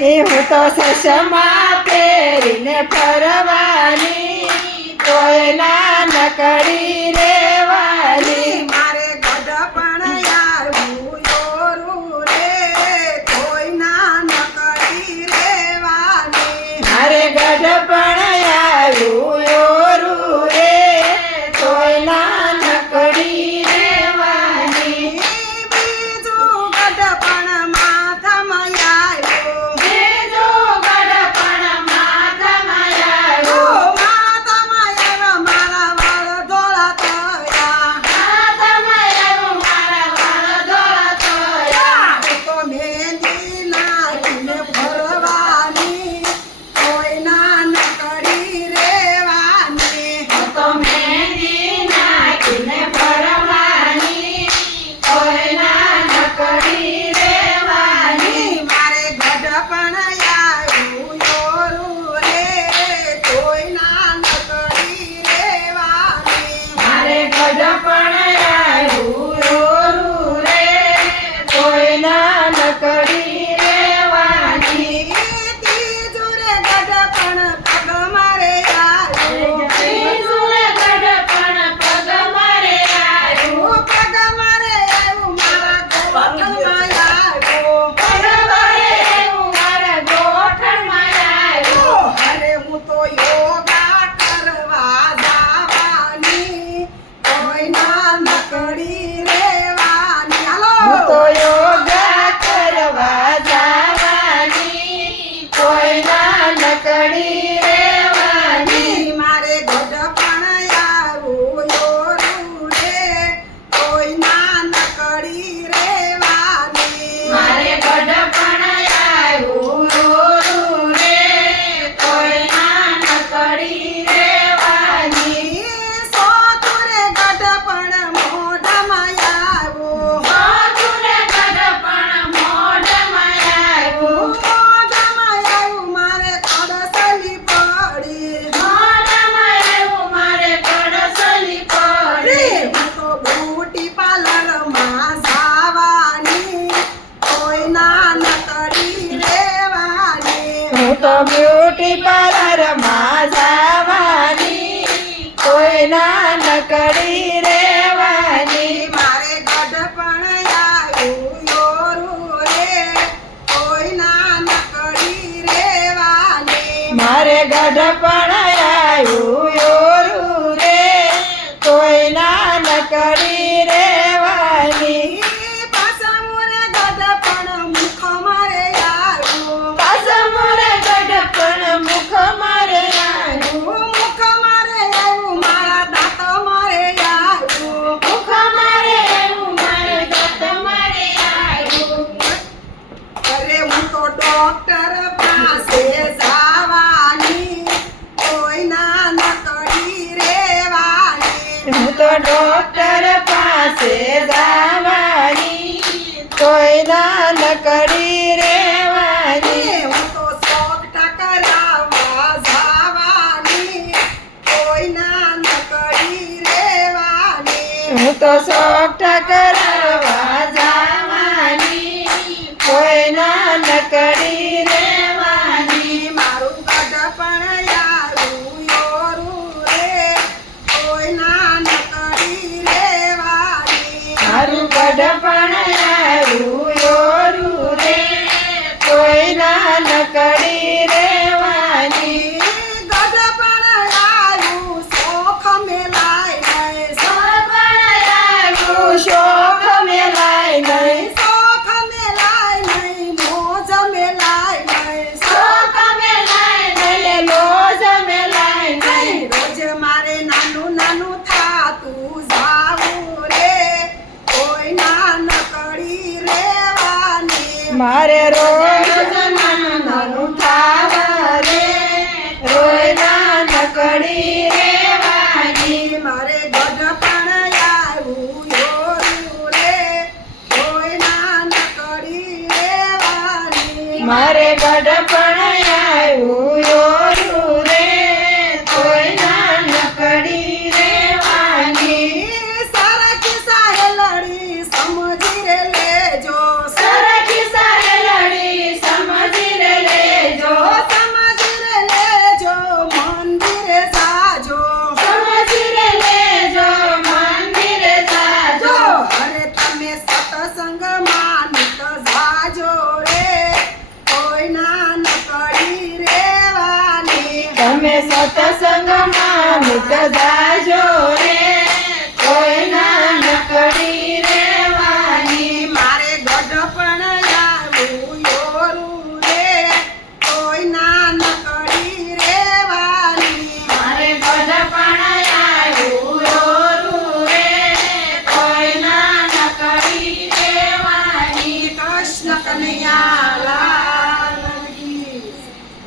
એ હું તો ચશ્મા પહેરીને ફરવાની, કોઈ ના નકડી રેવાની. મારે ગઢપણ આવ્યું યોરું રે, કોઈ ના નકડી રેવાની. મારે ગઢપણ આવ્યું યોરું રે, કોઈ ના નકડી રેવાની. બીજું ગઢપણ માથામાં આવ્યું, બીજું ગઢપણ માથામાં આવ્યું. માથામાં આવ્યા મારા વાળ ધોળા થયા, માથામાં આવ્યું મારા વાળ ધોળા થયા. હું તો મહેંદી નાખીને ફરવાની, કોઈ ના નકડી રેવાની. હું તો મહેંદી નાખીને ફરવાની, કોઈ ના નકડી રેવાની. મારે ગઢપણ આવ્યું યોરું રે, કોઈ ના નકડી રેવાની. મારે ગઢપણ આવ્યું યોરું રે, કોઈ ના નકડી રેવાની. ત્રીજું રે ગઢપણ પગ મારે આવ્યું, ત્રીજું ગઢપણ પગ મારે આવ્યું. પગ મારે આવ્યું મારા ગોઠણમાં આવ્યું. પગ મારે આવ્યું મારા ગોઠણમાં આવ્યું. અરે હું તો યોગા કરવા જવાની, કોઈ ના નકડી રેવાની. હાલો હું તો યોગા કરવા જવાની, કોઈ ના નકડી રેવાની. મારે ગઢપણ આવ્યું યોરું રે, કોઈ ના નકડી રેવાની. મારે ગઢપણ આવ્યું યોરું રે, કોઈ ના નકડી રેવાની. સોતું રે ગઢપણ મોઢામાં આવ્યું, સાધુને ગઢપણ મોઢમાં આવ્યું. મોઢામાં આવ્યું મારે કડસલી પડી. મોઢમાં આવ્યું મારે કડસલી પડી. હું તો બ્યુટી પાર્લરમાં જવાની, કોઈ ના નકડી રેવાની. હું તો બ્યુટી પાર્લરમાં જવાની, કોઈ ના નકડી રેવાની. મારે ગઢપણ આવ્યું યોરું રે, કોઈ ના નકડી રેવાની. મારે ગઢપણ આવ્યું યોરું રે, કોઈ ના નકડી રેવાની. પાછા મોરે ગઢપણ મુખ મારે આવ્યું, પાછા મોરે ગઢપણ મુખ મારે આવ્યું. મુખ મારે આવ્યું મારા દાંત મારે આવ્યું. મુખ મારે આવ્યું મારે દાંત મારે આવ્યું. અરે હું તો ડોક્ટર પાસે જવાની, કોઈ ના નકડી રેવાની. હું તો ડોક્ટર પાસે જવાની, કોઈ ના નકડી રેવાની. હું તો સોગટા કરાવવા જવાની, કોઈ ના નકડી રેવાની. હું તો સોગઠ કરવા જવાની, કોઈ ના નકડી રેવાની. મારું ગઢપણ આવ્યું યોરું રે, કોઈ ના નકડી રેવાની. મારું ગઢપણ આવ્યું યોરું રે, કોઈ ના નકડી રેવાની. ગઢપણ આવ્યું શોખ મેલાય નહીં, સોગણ આવ્યું શોખ મેલાય નહીં. શોખ મેલાય નહીં, મોજ મેલાય નહીં. શોખ મેલાય નહીં, લોજ મેલાય નહીં. રોજ મારે નાનું નાનું થાતું જાવું રે, કોઈ ના નકડી રેવાની. મારે રોજ નાનું નાનું થાવા રે, રોય ના નકડી રેવાની. મારે ગઢપણ આવ્યું યોરું રે, કોઈ ના નકડી રેવાની. મારે ગઢપણ આવ્યું યોરું રે, કોઈ ના નકડી રેવાની. સારા કિસ્સા લડી સમજી રે લેજો, સરખી સાહેલડી સમજી રે સત્સંગમાં મિત્ર